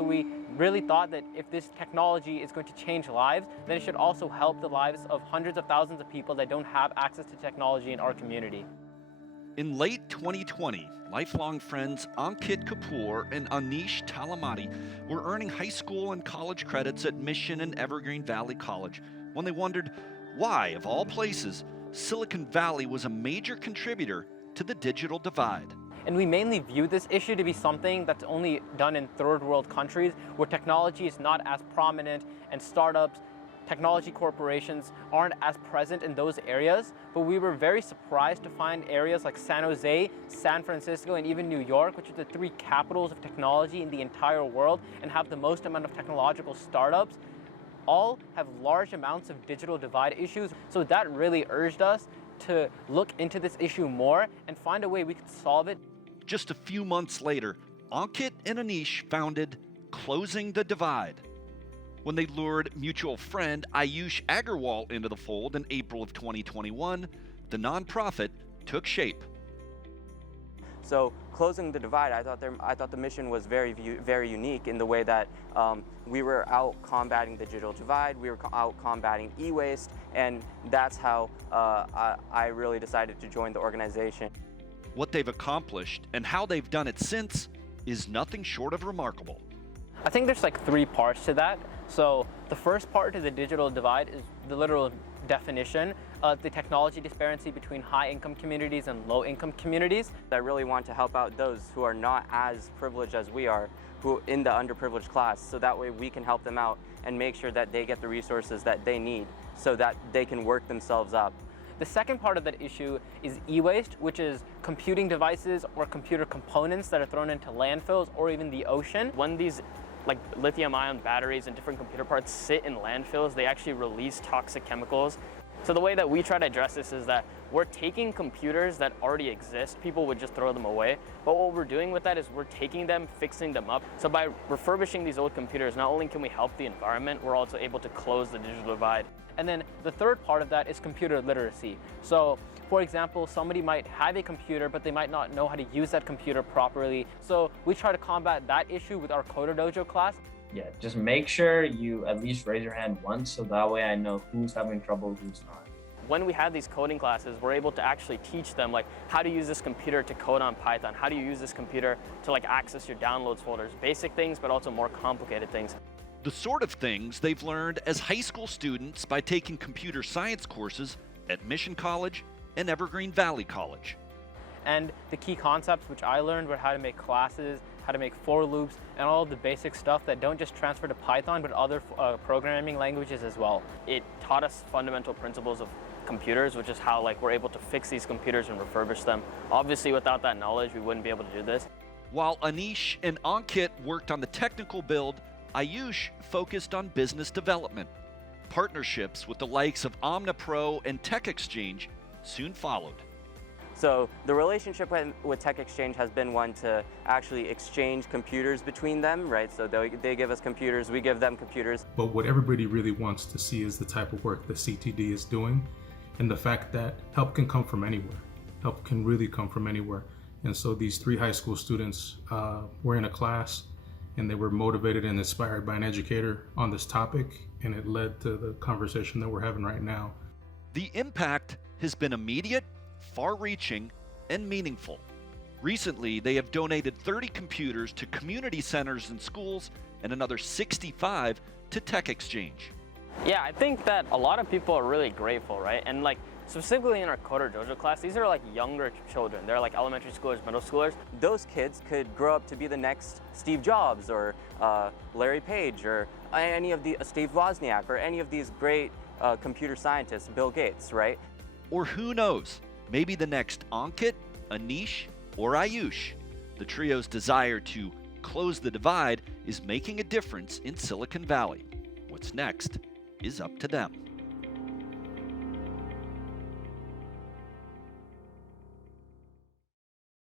So we really thought that if this technology is going to change lives, then it should also help the lives of hundreds of thousands of people that don't have access to technology in our community. In late 2020, lifelong friends Ankit Kapoor and Anish Talamati were earning high school and college credits at Mission and Evergreen Valley College when they wondered why, of all places, Silicon Valley was a major contributor to the digital divide. And we mainly view this issue to be something that's only done in third world countries where technology is not as prominent and startups, technology corporations aren't as present in those areas. But we were very surprised to find areas like San Jose, San Francisco, and even New York, which are the three capitals of technology in the entire world and have the most amount of technological startups, all have large amounts of digital divide issues. So that really urged us to look into this issue more and find a way we could solve it. Just a few months later, Ankit and Anish founded Closing the Divide. When they lured mutual friend Ayush Agarwal into the fold in April of 2021, the nonprofit took shape. So Closing the Divide, I thought the mission was very unique in the way that we were out combating the digital divide, we were out combating e-waste, and that's how I really decided to join the organization. What they've accomplished and how they've done it since is nothing short of remarkable. I think there's like three parts to that. So the first part to the digital divide is the literal definition of the technology disparity between high-income communities and low-income communities. I really want to help out those who are not as privileged as we are, who in the underprivileged class, so that way we can help them out and make sure that they get the resources that they need so that they can work themselves up. The second part of that issue is e-waste, which is computing devices or computer components that are thrown into landfills or even the ocean. When these like lithium-ion batteries and different computer parts sit in landfills, they actually release toxic chemicals. So the way that we try to address this is that we're taking computers that already exist, people would just throw them away, but what we're doing with that is we're taking them, fixing them up. So by refurbishing these old computers, not only can we help the environment, we're also able to close the digital divide. And then the third part of that is computer literacy. So for example, somebody might have a computer, but they might not know how to use that computer properly. So we try to combat that issue with our Coder Dojo class. Yeah, just make sure you at least raise your hand once, so that way I know who's having trouble, who's not. When we have these coding classes, we're able to actually teach them like how to use this computer to code on Python, how do you use this computer to like access your downloads folders, basic things, but also more complicated things. The sort of things they've learned as high school students by taking computer science courses at Mission College and Evergreen Valley College. And the key concepts which I learned were how to make classes, how to make for loops, and all of the basic stuff that don't just transfer to Python, but other programming languages as well. It taught us fundamental principles of computers, which is how like we're able to fix these computers and refurbish them. Obviously, without that knowledge, we wouldn't be able to do this. While Anish and Ankit worked on the technical build, Ayush focused on business development. Partnerships with the likes of OmniPro and Tech Exchange soon followed. So the relationship with Tech Exchange has been one to actually exchange computers between them, right? So they give us computers, we give them computers. But what everybody really wants to see is the type of work that CTD is doing and the fact that help can come from anywhere. Help can really come from anywhere. And so these three high school students were in a class and they were motivated and inspired by an educator on this topic, and it led to the conversation that we're having right now. The impact has been immediate, far-reaching, and meaningful. Recently, they have donated 30 computers to community centers and schools and another 65 to Tech Exchange. Yeah, I think that a lot of people are really grateful, right? And like specifically in our Coder Dojo class, these are like younger children. They're like elementary schoolers, middle schoolers. Those kids could grow up to be the next Steve Jobs or Larry Page or any of the Steve Wozniak or any of these great computer scientists, Bill Gates, right? Or who knows, maybe the next Ankit, Anish, or Ayush. The trio's desire to close the divide is making a difference in Silicon Valley. What's next is up to them.